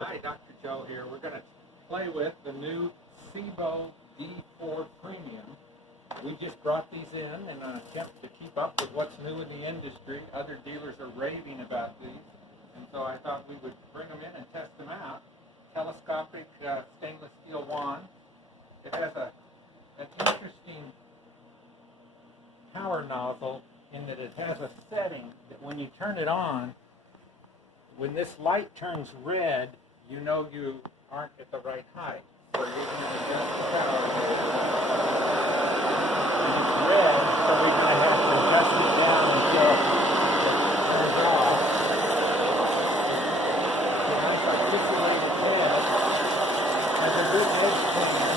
Hi, Dr. Joe here. We're going to play with the new Sebo D4 Premium. We just brought these in an attempt to keep up with what's new in the industry. Other dealers are raving about these, and so I thought we would bring them in and test them out. Telescopic stainless steel wand. It has an interesting power nozzle in that it has a setting that when you turn it on, when this light turns red, you know you aren't at the right height. So you're going to adjust the power. And it's red, so we're going to have to adjust it down until it turns off. The nice articulated head has a good edge cleaner.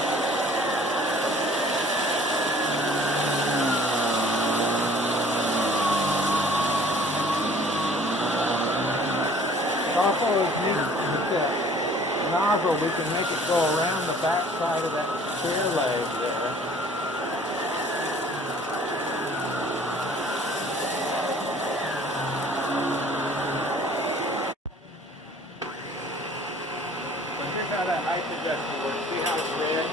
Also, with the nozzle, we can make it go around the back side of that spare leg there. So here's how that height adjuster works. See how it's red?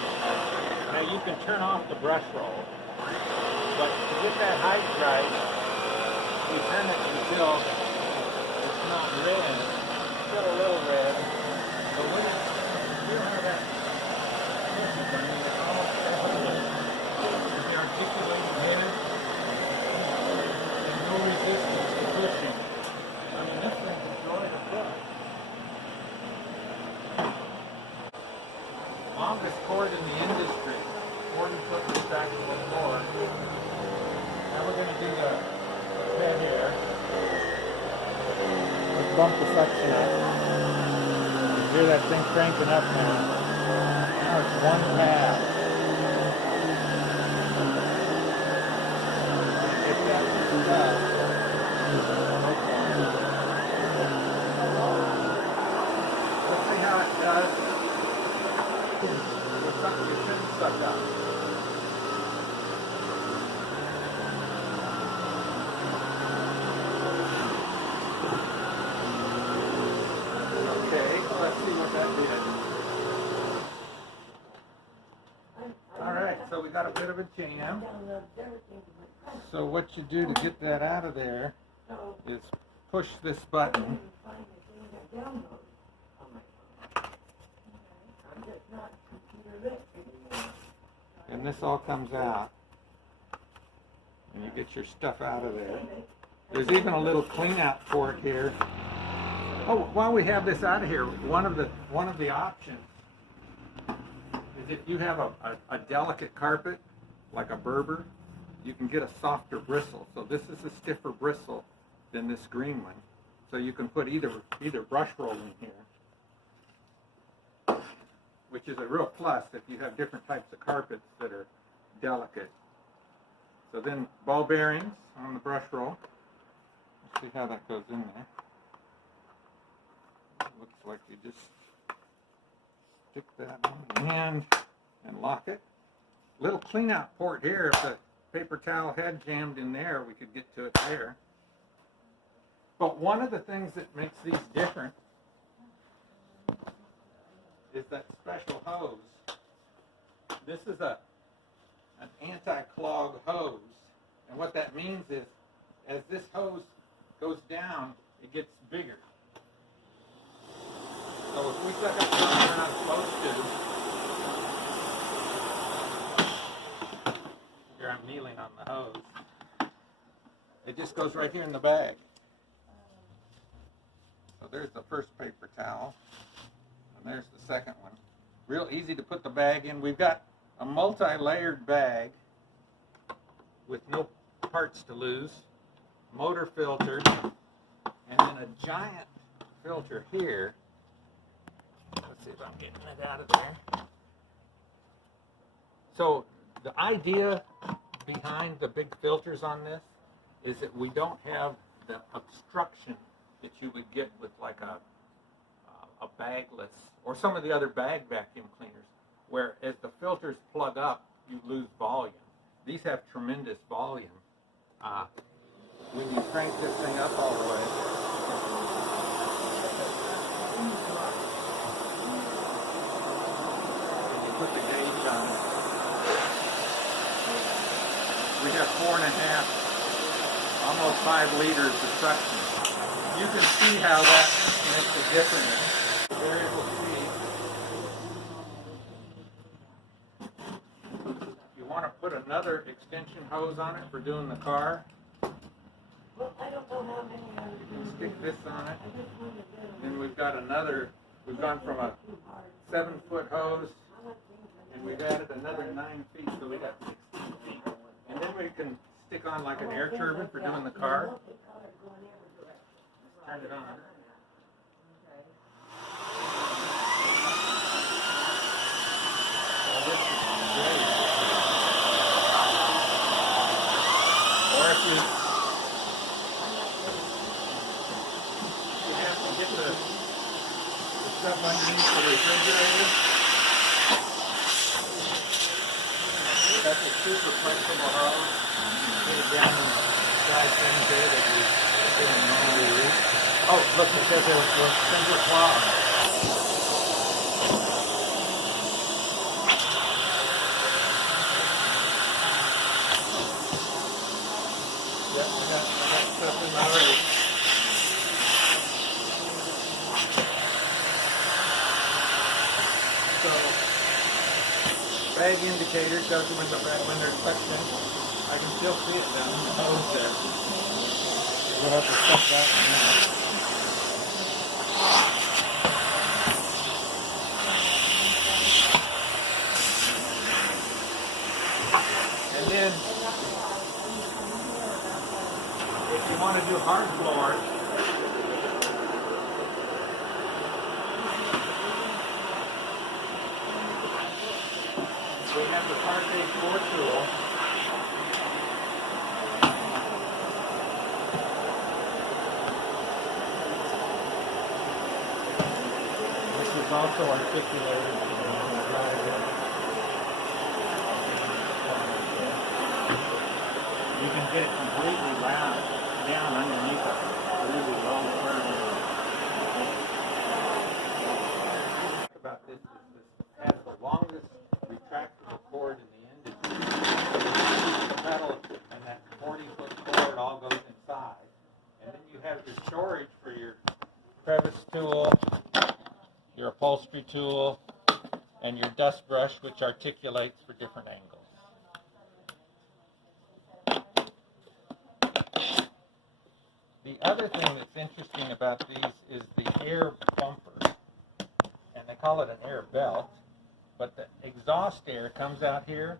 Now you can turn off the brush roll, but to get that height right, you turn it until it's not red. Still a little red, but when you feel how that pushes, I mean, it's almost effortless. The articulated head and no resistance to pushing. I mean, this thing's a joy to put. Longest cord in the industry, 40-foot retractable cord. Now we're going to do the head here. Bump the suction up. You hear that thing cranking up now. Now it's one tab. Get that up. Let's see how it does with something you shouldn't suck up. Alright, so we got a bit of a jam. So what you do to get that out of there is push this button. And this all comes out. And you get your stuff out of there. There's even a little clean out port here. Oh, while we have this out of here, one of the options is if you have a delicate carpet, like a Berber, you can get a softer bristle. So this is a stiffer bristle than this green one. So you can put either brush roll in here, which is a real plus if you have different types of carpets that are delicate. So then ball bearings on the brush roll. Let's see how that goes in there. Looks like you just stick that on the end and lock it. Little clean out port here. If the paper towel had jammed in there, we could get to it there. But one of the things that makes these different is that special hose. This is an anti-clog hose. And what that means is as this hose goes down, it gets bigger. So if we suck up something we're not supposed to, here I'm kneeling on the hose, it just goes right here in the bag. So there's the first paper towel, and there's the second one. Real easy to put the bag in. We've got a multi-layered bag with no parts to lose, motor filter, and then a giant filter here. Let's see if I'm getting it out of there. So the idea behind the big filters on this is that we don't have the obstruction that you would get with like a bagless or some of the other bag vacuum cleaners, where as the filters plug up, you lose volume. These have tremendous volume. When you crank this thing up all the way, have 4.5, almost 5 liters of suction. You can see how that makes a difference. Variable speed. You want to put another extension hose on it for doing the car. Well, I don't know how many are. You can stick this on it. Then we've got another, we've gone from a 7-foot hose, and we've added another 9 feet, so we got 16 feet. And then we can stick on like an air turbine for doing the car. Turn it on. Well, this is great. Or if you have to get the stuff underneath the refrigerator, that's a super flexible hose. Put it down in the side things there that you didn't normally use. Oh, look, it says it was Anti-Clog. Yep, I got stuff in already. So, bag indicator tells you when there's suction. I can still see it down in the hose there. We'll have to stuff that in there. And then, if you want to do hard floors, we have the parquet floor tool. This is also articulated. You can get it completely round down underneath a really long curve. About this is this has the longest retractable cord in the industry. The pedal and that 40-foot cord all goes inside. And then you have your storage for your crevice tool, your upholstery tool, and your dust brush, which articulates for different angles. The other thing that's interesting about these is the air bumper, and they call it an air belt, but the exhaust air comes out here,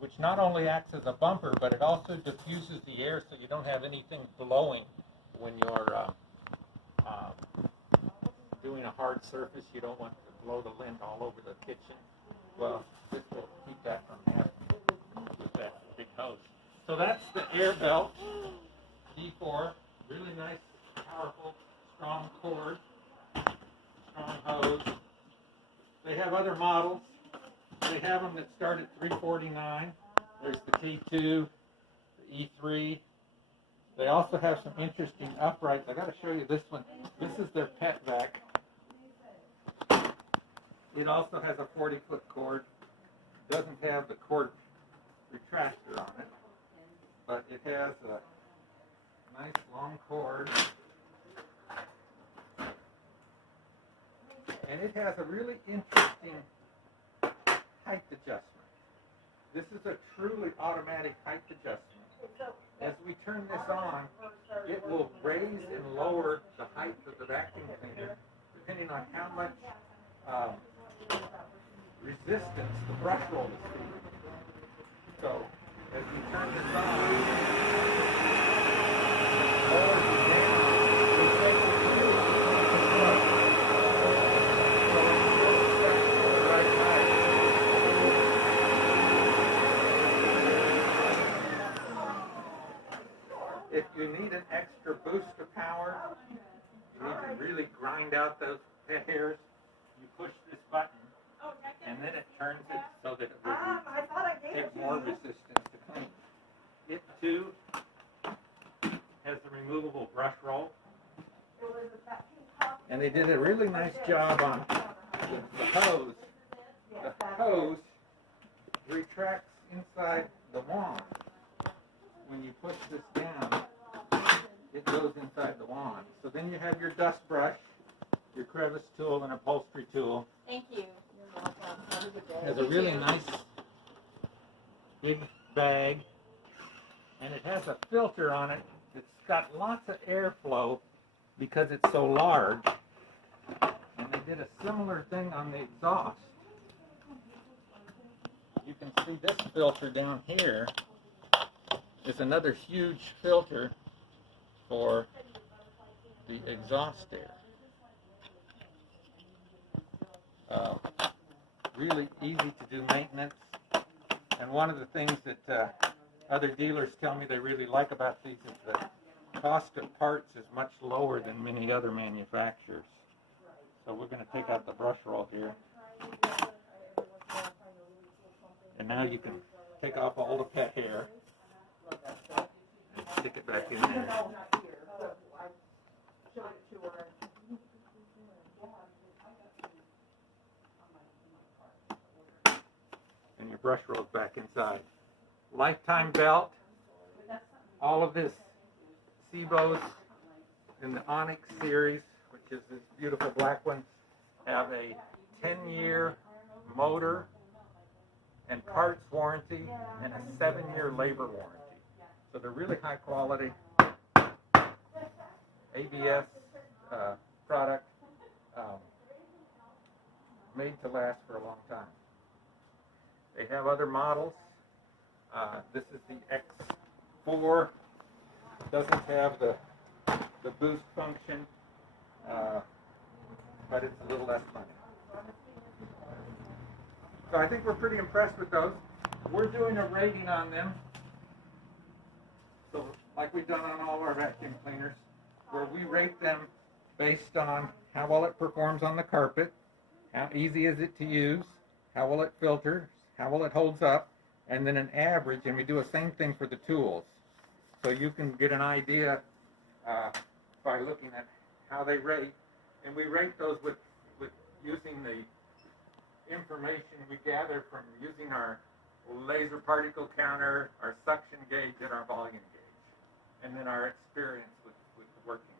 which not only acts as a bumper, but it also diffuses the air so you don't have anything blowing when you're doing a hard surface. You don't want to blow the lint all over the kitchen. Well, this will keep that from happening with that big hose. So that's the air belt. D4, really nice, powerful, strong cord, strong hose. They have other models. They have them that start at $349. There's the T2, the E3. They also have some interesting uprights. I got to show you this one. This is their pet vac. It also has a 40-foot cord. It doesn't have the cord retractor on it, but it has a nice long cord, and it has a really interesting height adjustment. This is a truly automatic height adjustment. As we turn this on, it will raise and lower the height of the vacuum cleaner depending on how much resistance the brush roll is feeling. So as we turn this on, if you need an extra boost of power, you need to really grind out those hairs, you push this button, and then it turns it so that it will take more resistance to clean. It too has the removable brush roll. And they did a really nice job on the hose. The hose retracts inside the wand. push this down, it goes inside the wand. So then you have your dust brush, your crevice tool, and upholstery tool. Thank you. You're welcome. Have a good day. It has a really nice big bag, and it has a filter on it. It's got lots of airflow because it's so large. And they did a similar thing on the exhaust. You can see this filter down here is another huge filter for the exhaust air. Really easy to do maintenance. And one of the things that other dealers tell me they really like about these is the cost of parts is much lower than many other manufacturers. So we're going to take out the brush roll here. And now you can take off all the pet hair and stick it back in there. And your brush rolls back inside. Lifetime belt. All of this Sebos in the Onyx series, which is this beautiful black one, have a 10-year motor and parts warranty and a 7-year labor warranty. So they're really high quality ABS product, made to last for a long time. They have other models. This is the X4. Doesn't have the boost function, but it's a little less money. So I think we're pretty impressed with those. We're doing a rating on them. So like we've done on all our vacuum cleaners, where we rate them based on how well it performs on the carpet, how easy is it to use, how well it filters, how well it holds up, and then an average, and we do the same thing for the tools. So you can get an idea by looking at how they rate, and we rate those with using the information we gather from using our laser particle counter, our suction gauge, and our volume gauge, and then our experience with working